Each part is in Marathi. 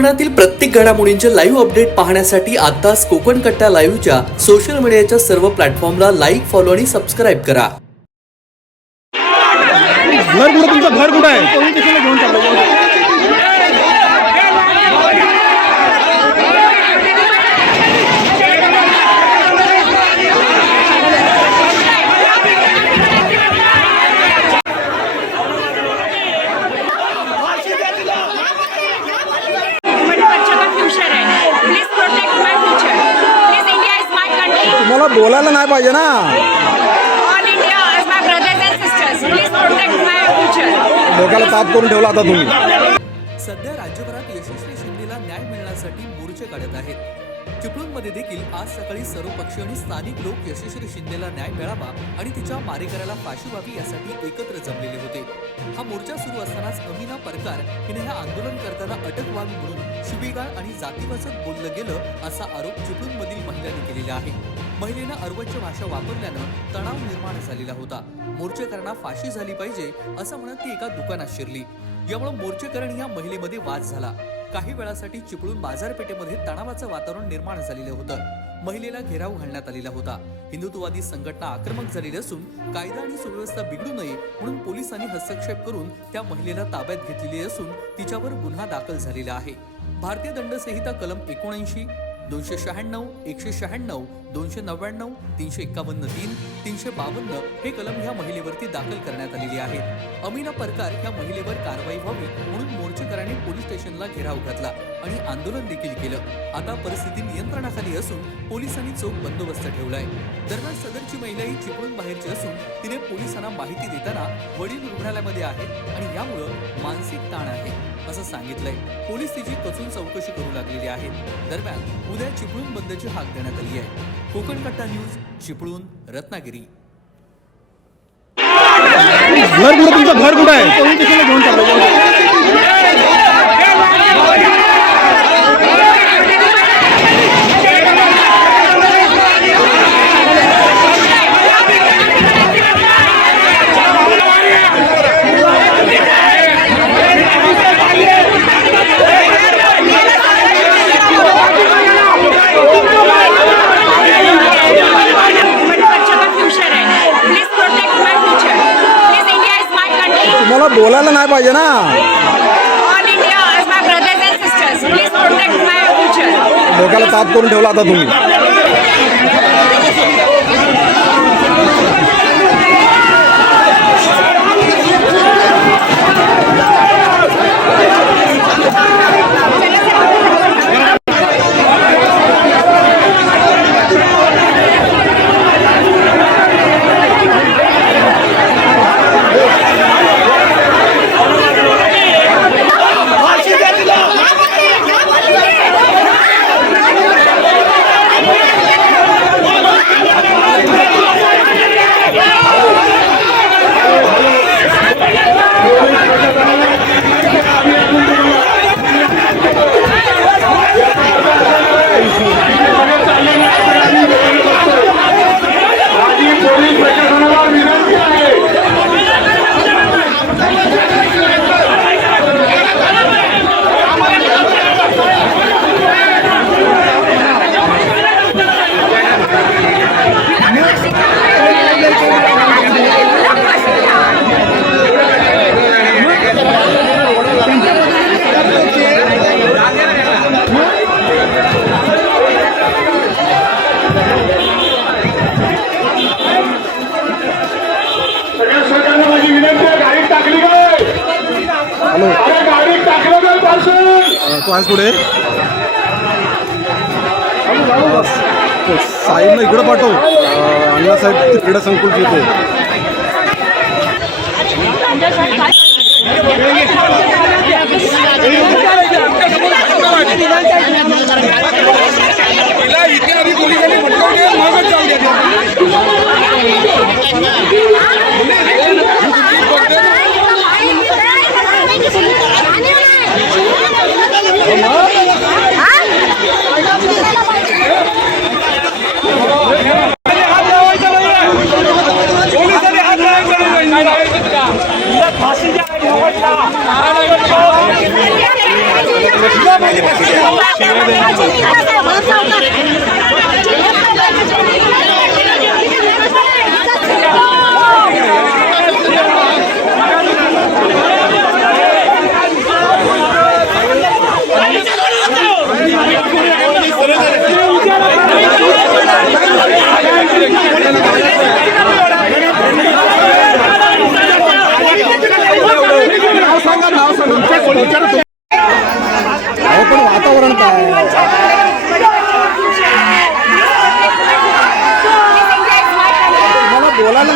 कोकणातील प्रत्येक घडामोडींचे लाईव्ह अपडेट पाहण्यासाठी आताच कोकण कट्टा लाईव्हच्या सोशल मीडियाच्या सर्व प्लॅटफॉर्मला लाईक फॉलो आणि सबस्क्राईब करा. माय फ्युचर डोक्याला ताप करून ठेवला आता तुम्ही. सध्या राज्यभरात यशस्वी शिंदेला न्याय मिळण्यासाठी मोर्चे काढत आहेत. चिपळूणमध्ये देखील आज सकाळी सर्वपक्षीय आणि स्थानिक लोक यशस्वी शिंदेला न्याय मिळावा आणि तिच्या मारेकऱ्याला फाशी व्हावी यासाठी एकत्र जमलेले होते. हा मोर्चा सुरू असतानाच अमिना परकार हिने हे आंदोलन करताना अटक व्हावी म्हणून शिबिगाळ आणि जातीवाचक बोललं गेलं असा आरोप चिपळूणमधील महिलांनी केलेला आहे. महिलेनं अर्वच्य भाषा वापरल्यानं तणाव निर्माण झालेला होता. मोर्चेकरांना फाशी झाली पाहिजे असं म्हणत ती एका दुकानात शिरली. यामुळे मोर्चेकरण या महिलेमध्ये वाद झाला. काही वेळासाठी चिपळूण बाजारपेठेमध्ये तणावाचं वातावरण निर्माण झालेलं होतं. महिलेला घेराव घालण्यात आलेला होता. हिंदुत्ववादी संघटना आक्रमक झालेली असून कायदा आणि सुव्यवस्था बिघडू नये म्हणून पोलिसांनी हस्तक्षेप करून त्या महिलेला ताब्यात घेतलेली असून तिच्यावर गुन्हा दाखल झालेला आहे. भारतीय दंडसंहिता कलम एकोणऐंशी दोनशे शहाण्णव एकशे शहाण्णव दोनशे नव्याण्णव तीनशे एक्कावन्न तीन तीनशे बावन्न हे कलम ह्या महिलेवरती दाखल करण्यात आलेली आहेत. अमिना परकार ह्या महिलेवर कारवाई व्हावी म्हणून मोर्चेकरांनी पोलीस स्टेशनला घेराव घातला आणि आंदोलन देखील केलं. आता परिस्थिती नियंत्रणाखाली असून पोलिसांनी चोख बंदोबस्त ठेवलाय. दरम्यान सदरची महिला ही चिपळूण बाहेरची असून तिने पोलिसांना माहिती देताना वडील रुग्णालयामध्ये आहेत आणि यामुळं मानसिक ताण आहे. असं सांगितलंय. पोलीस तिची कसून चौकशी करू लागलेली आहे दरम्यान उद्या चिपळूण बंदची हाक देण्यात आली आहे. कोकण कट्टा न्यूज चिपळूण रत्नागिरी. घर कुठं? तुमचं घर कुठं आहे? घेऊन तुम्हाला बोलायला नाही पाहिजे ना. डोक्याला ताप करून ठेवला आता तुम्ही. पार्सल पुढे. साईडला इकडं पाठव. अं, अण्णा साहेब क्रीडा संकुलची इथे फाशी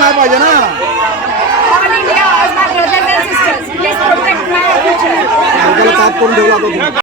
नाही पाहिजे ना. डोक्याला ताप करून ठेवला होता तुम्ही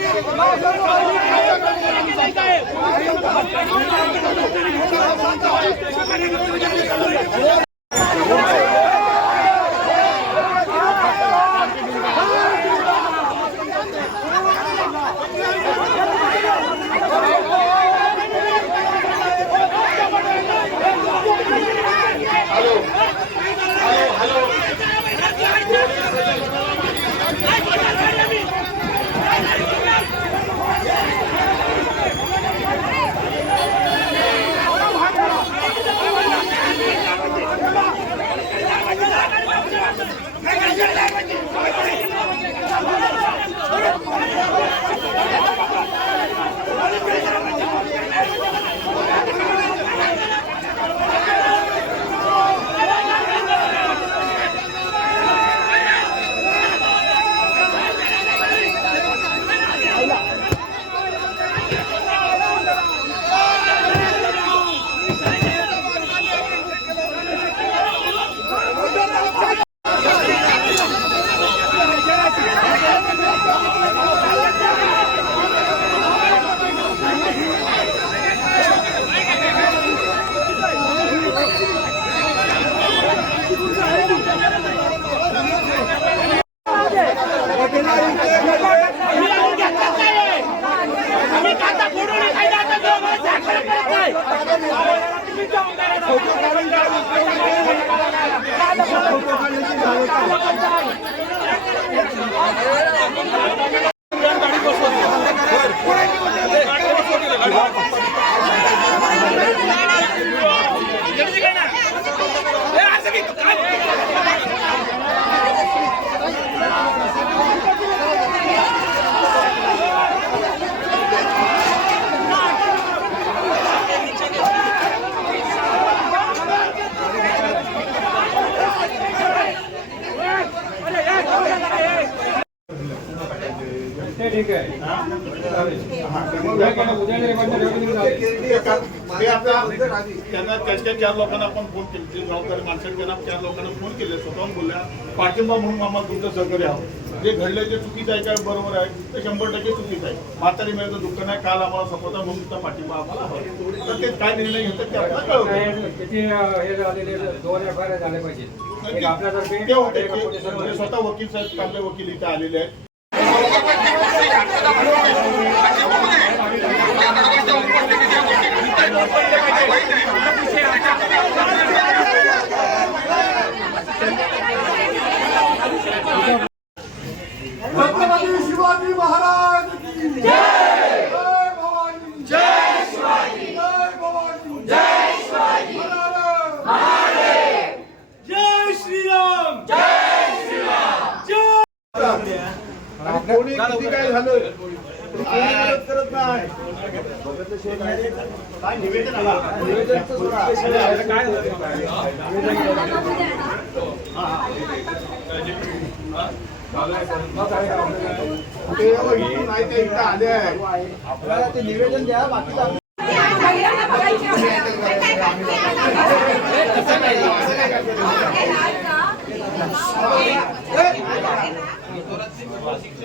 कोणी झाडं नाही आहे तिला बाहेर काढा आणि चालत नाही आम्ही कांदा फोडून खायला आता तो आम्हाला साखर करत नाही. ते आता त्यांना त्याच्या चार लोकांना आपण फोन केले जे जबाबदारी माणसं त्यांना चार लोकांना फोन केले स्वतःहून बोलल्या पाठिंबा म्हणून आम्हाला तुमचं सहकार्य हवं जे घडलंय ते चुकीचं आहे काय बरोबर आहे ते शंभर टक्के चुकीचं आहे म्हातारी मिळतं दुःख नाही काल आम्हाला सपोर्टा म्हणून तुमचा पाठिंबा आम्हाला हवा तर ते काय निर्णय घेतात ते आपल्याला कळवलं हे झाले पाहिजे एक स्वतः वकील साहेब आपले वकील इथे आलेले आहेत छत्रपती शिवाजी महाराज कोणी किती काय झालं? कोणी मदत करत नाही काय निवेदन ते नाही ते इथं आले आहे आपल्याला ते निवेदन द्या बाकी